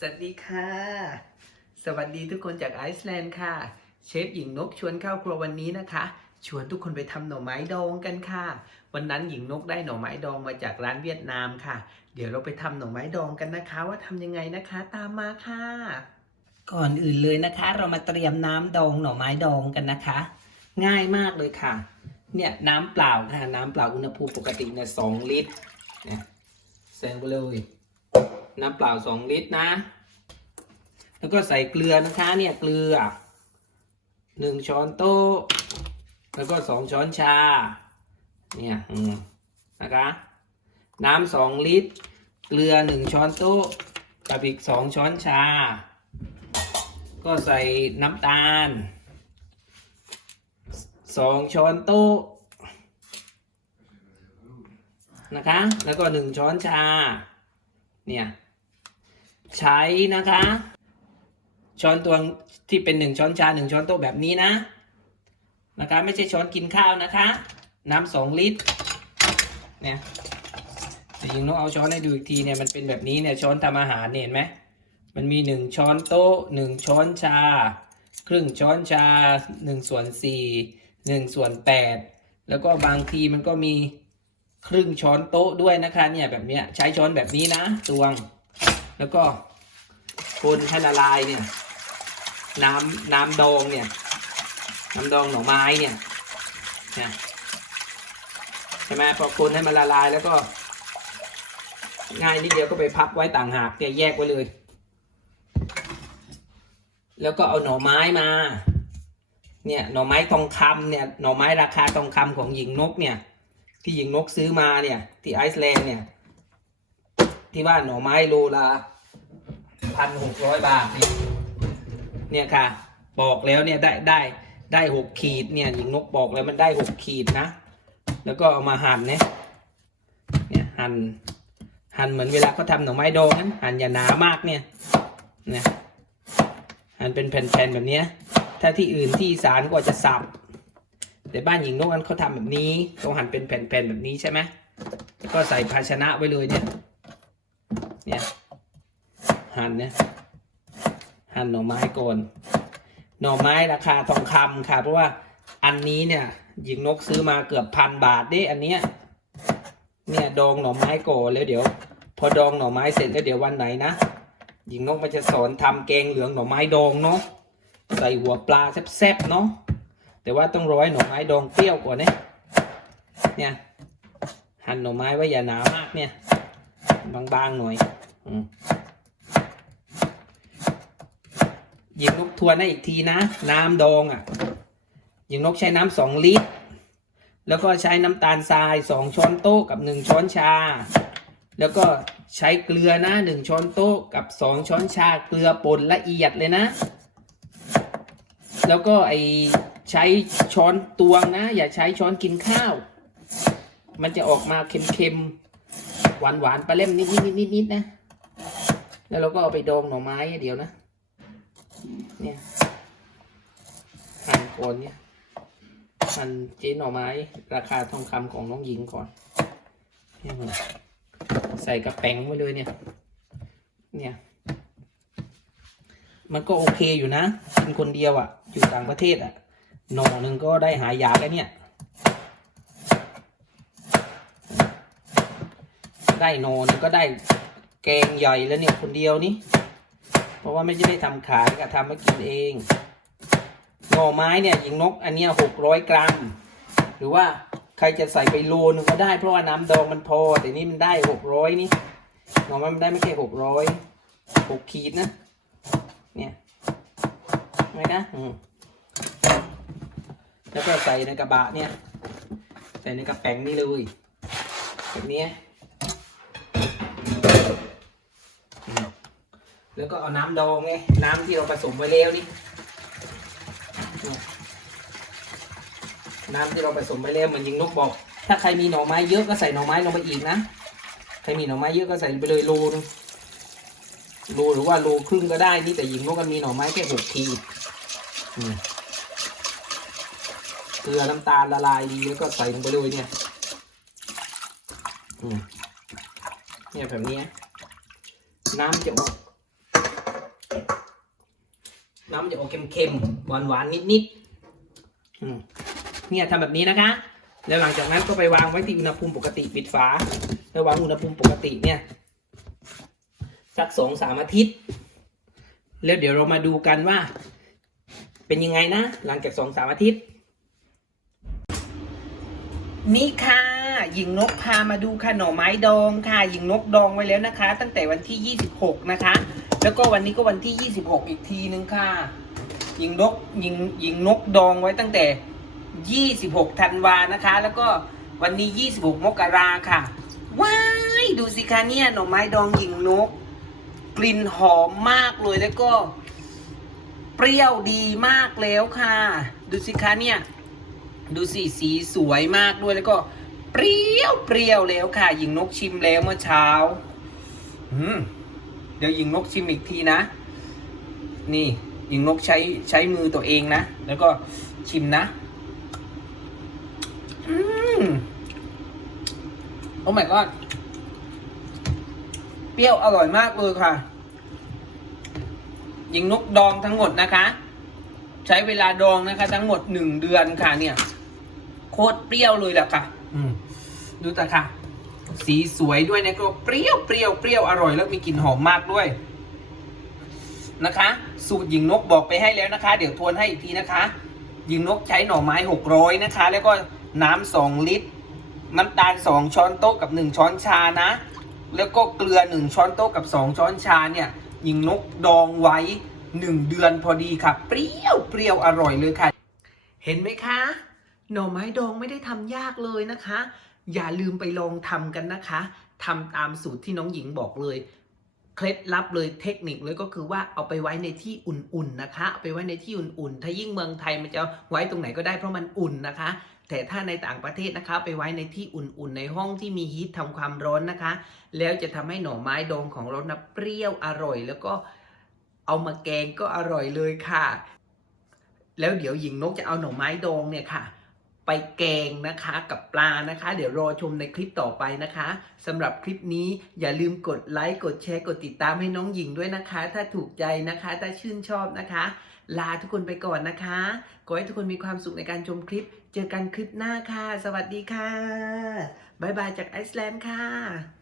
สวัสดีค่ะ สวัสดีทุกคนจากไอซ์แลนด์ค่ะ เชฟหญิงนกชวนเข้าครัววันนี้นะคะ ชวนทุกคนไปทำหน่อไม้ดองกันค่ะ วันนั้นหญิงนกได้หน่อไม้ดองมาจากร้านเวียดนามค่ะ เดี๋ยวเราไปทำหน่อไม้ดองกันนะคะ ว่าทำยังไงนะคะ ตามมาค่ะ ก่อนอื่นเลยนะคะ เรามาเตรียมน้ำดองหน่อไม้ดองกันนะคะ ง่ายมากเลยค่ะ เนี่ยน้ำเปล่าค่ะ น้ำเปล่าอุณหภูมิปกติเนี่ยสองลิตรเนี่ยแซงไปเลย น้ำเปล่าสองลิตรนะ แล้วก็ใส่เกลือนะคะเนี่ยเกลือหนึ่งช้อนโต๊ะ แล้วก็สองช้อนชา เนี่ยนะคะ น้ำสองลิตร เกลือหนึ่งช้อนโต๊ะกับอีกสองช้อนชา ก็ใส่น้ำตาลสองช้อนโต๊ะนะคะ แล้วก็หนึ่งช้อนชา เนี่ย ใช้นะคะ ช้อนตวงที่เป็นหนึ่งช้อนชาหนึ่งช้อนโต๊ะแบบนี้นะนะคะ ไม่ใช่ช้อนกินข้าวนะคะ น้ำสองลิตรเนี่ยแต่ยิงน้องเอาช้อนให้ดูอีกทีเนี่ยมันเป็นแบบนี้เนี่ยช้อนทำอาหารเนี่ยเห็นไหมมันมีหนึ่งช้อนโต๊ะหนึ่งช้อนชา ครึ่งช้อนชาหนึ่งส่วนสี่หนึ่งส่วนแปดแล้วก็บางทีมันก็มีครึ่งช้อนโต๊ะด้วยนะคะเนี่ยแบบเนี้ยใช้ช้อนแบบนี้นะตวง แล้วก็คนให้ละลายเนี่ย น้ำน้ำดองเนี่ย น้ำดองหน่อไม้เนี่ยนะใช่ไหมพอคนให้มันละลายแล้วก็ ง่ายนิดเดียวก็ไปพับไว้ต่างหากเนี่ยแยกไว้เลย แล้วก็เอาหน่อไม้มา เนี่ยหน่อไม้ทองคำเนี่ยหน่อไม้ราคาทองคำของหญิงนกเนี่ย ที่หญิงนกซื้อมาเนี่ย ที่ไอซ์แลนด์เนี่ย ที่ว่าหน่อไม้โลละพันหกร้อยบาทเนี่ยเนี่ยค่ะบอกแล้วเนี่ยได้ได้ได้หกขีดเนี่ยหญิงนกบอกแล้วมันได้หกขีดนะ แล้วก็เอามาหั่นเนี่ยเนี่ยหั่นหั่นเหมือนเวลาเขาทำหน่อไม้ดองนั้นหั่นอย่าหนามากเนี่ยเนี่ยหั่นเป็นแผ่นๆแบบเนี้ยถ้าที่อื่นที่สานก็จะสับแต่บ้านหญิงนกนั้นเขาทำแบบนี้ต้องหั่นเป็นแผ่นๆแบบนี้ใช่ไหมก็ใส่ภาชนะไว้เลยเนี่ย เนี่ยหั่นเนี่ยหั่นหน่อไม้ก่อนหน่อไม้ราคาทองคำค่ะ เพราะว่าอันนี้เนี่ยหญิงนกซื้อมาเกือบพันบาทด้อันเนี้ยเนี่ยดองหน่อไม้ก่อนแล้วเดี๋ยว พอดองหน่อไม้เสร็จแล้วเดี๋ยววันไหนนะหญิงนกมันจะสอนทำแกงเหลืองหน่อไม้ดองเนาะใส่หัวปลาแซ่บๆเนาะแต่ว่าต้องร้อยหน่อไม้ดองเปรี้ยวก่อนเนี่ยเนี่ยหั่นหน่อไม้ไว้อย่าหนามากเนี่ย บางๆหน่อยหยิงนกทวนได้อีกทีนะ น้ำดองอะหยิงนกใช้น้ำสองลิตร แล้วก็ใช้น้ำตาลทรายสองช้อนโต๊ะกับหนึ่งช้อนชา แล้วก็ใช้เกลือนะหนึ่งช้อนโต๊ะกับสองช้อนชา เกลือป่นละเอียดเลยนะ แล้วก็ไอใช้ช้อนตวงนะ อย่าใช้ช้อนกินข้าว มันจะออกมาเค็มๆ หวานหวานปลาเล่มนิดนิดนิดนิดนิดนะ แล้วเราก็เอาไปดองหน่อไม้เดี๋ยวนะ เนี่ยหั่นก่อนเนี่ยหั่นเจ๊หน่อไม้ ราคาทองคำของน้องหญิงก่อนเนี่ยใส่กระแป้งไว้เลยเนี่ย เนี่ย มันก็โอเคอยู่นะกินคนเดียวอะ่ะ อยู่ต่างประเทศอะ่ะหน่อหนึ่งก็ได้หายาแล้วเนี่ย ได้โนนก็ได้แกงใหญ่แล้วเนี่ยคนเดียวนี่เพราะว่าไม่ได้ทำขายก็ทำมากินเองหน่อไม้เนี่ยยิงนกอันเนี้ยหกร้อยกรัม หรือว่าใครจะใส่ไปโลนึงก็ได้เพราะว่าน้ำดองมันพอ แต่นี่มันได้หกร้อยนี่หน่อไม้มันได้ไม่แค่หกร้อยหกขีดนะ เนี่ยไม่นะอืมแล้วก็ใส่ในกระบะเนี่ย ใส่ในกระแป้งนี่เลยแบบนี้ แล้วก็เอาน้ำดองไงน้ำที่เราผสมไว้แล้วนี่น้ำที่เราผสมไว้แล้วเหมือนยิงนกบอก ถ้าใครมีหน่อไม้เยอะก็ใส่หน่อไม้ลงไปอีกนะใครมีหน่อไม้เยอะก็ใส่ไปเลยโลนึงโลหรือว่าโลครึ่งก็ได้นี่แต่ยิงนกมันมีหน่อไม้แค่หกทีเกลือน้ำตาลละลายดีแล้วก็ใส่ลงไปเลยเนี่ยเนี่ยแบบนี้น้ำจะออก น้ำจะออกเค็มๆ หวานๆ นิดๆอืมเนี่ยทำแบบนี้นะคะ แล้วหลังจากนั้นก็ไปวางไว้ที่อุณหภูมิปกติปิดฝา แล้ววางอุณหภูมิปกติเนี่ย สักสองสามอาทิตย์ แล้วเดี๋ยวเรามาดูกันว่า เป็นยังไงนะ หลังจากสองสามอาทิตย์ นี่ค่ะหญิงนกพามาดูค่ะหน่อไม้ดองค่ะหญิงนกดองไว้แล้วนะคะ ตั้งแต่วันที่ 26 นะคะ แล้วก็วันนี้ก็วันที่ 26 อีกทีนึงค่ะหญิงนกหญิงหญิงนกดองไว้ตั้งแต่ 26 ธันวานะคะ แล้วก็วันนี้ 26 มกราค่ะ ว้าย ดูสิคะเนี่ยหน่อไม้ดองหญิงนก กลิ่นหอมมากเลยแล้วก็ เปรี้ยวดีมากแล้วค่ะ ดูสิคะเนี่ย ดูสิสีสวยมากด้วยแล้วก็เปรี้ยวเปรี้ยวแล้วค่ะหญิงนกชิมแล้วเมื่อเช้า อืม เดี๋ยวหญิงนกชิมอีกทีนะ นี่หญิงนกใช้ใช้มือตัวเองนะ แล้วก็ชิมนะ อืมโอ้ my god เปรี้ยวอร่อยมากเลยค่ะหญิงนกดองทั้งหมดนะคะ ใช้เวลาดองนะคะ ทั้งหมดหนึ่งเดือนค่ะเนี่ย โคตรเปรี้ยวเลยแหละค่ะ อืม ดูแต่ค่ะ สีสวยด้วยนะก็เปรี้ยวเปรี้ยวเปรี้ยวอร่อยแล้วมีกลิ่นหอมมากด้วยนะคะ สูตรหญิงนกบอกไปให้แล้วนะคะ เดี๋ยวทวนให้อีกทีนะคะ หญิงนกใช้หน่อไม้หกร้อยนะคะ แล้วก็น้ำสองลิตร น้ำตาลสองช้อนโต๊ะกับหนึ่งช้อนชานะ แล้วก็เกลือหนึ่งช้อนโต๊ะกับสองช้อนชาเนี่ย หญิงนกดองไว้หนึ่งเดือนพอดีค่ะ เปรี้ยวเปรี้ยวอร่อยเลยค่ะ เห็นไหมคะ หน่อไม้ดองไม่ได้ทำยากเลยนะคะ อย่าลืมไปลองทำกันนะคะทำตามสูตรที่น้องหญิงบอกเลย เคล็ดลับเลยเทคนิคเลยก็คือว่าเอาไปไว้ในที่อุ่นๆนะคะเอาไปไว้ในที่อุ่นๆ ถ้ายิ่งเมืองไทยมันจะไว้ตรงไหนก็ได้เพราะมันอุ่นนะคะ แต่ถ้าในต่างประเทศนะคะ ไปไว้ในที่อุ่นๆ ในห้องที่มีฮีททำความร้อนนะคะ แล้วจะทำให้หน่อไม้ดองของเรานะเปรี้ยวอร่อยแล้วก็เอามาแกงก็อร่อยเลยค่ะ แล้วเดี๋ยวหญิงนกจะเอาหน่อไม้ดองเนี่ยค่ะ ไปแกงนะคะกับปลานะคะ เดี๋ยวรอชมในคลิปต่อไปนะคะสำหรับคลิปนี้อย่าลืมกดไลค์กดแชร์กดติดตามให้น้องหญิงด้วยนะคะ ถ้าถูกใจนะคะ ถ้าชื่นชอบนะคะ ลาทุกคนไปก่อนนะคะขอให้ทุกคนมีความสุขในการชมคลิป เจอกันคลิปหน้าค่ะ สวัสดีค่ะบ๊ายบายจากไอซ์แลนด์ค่ะ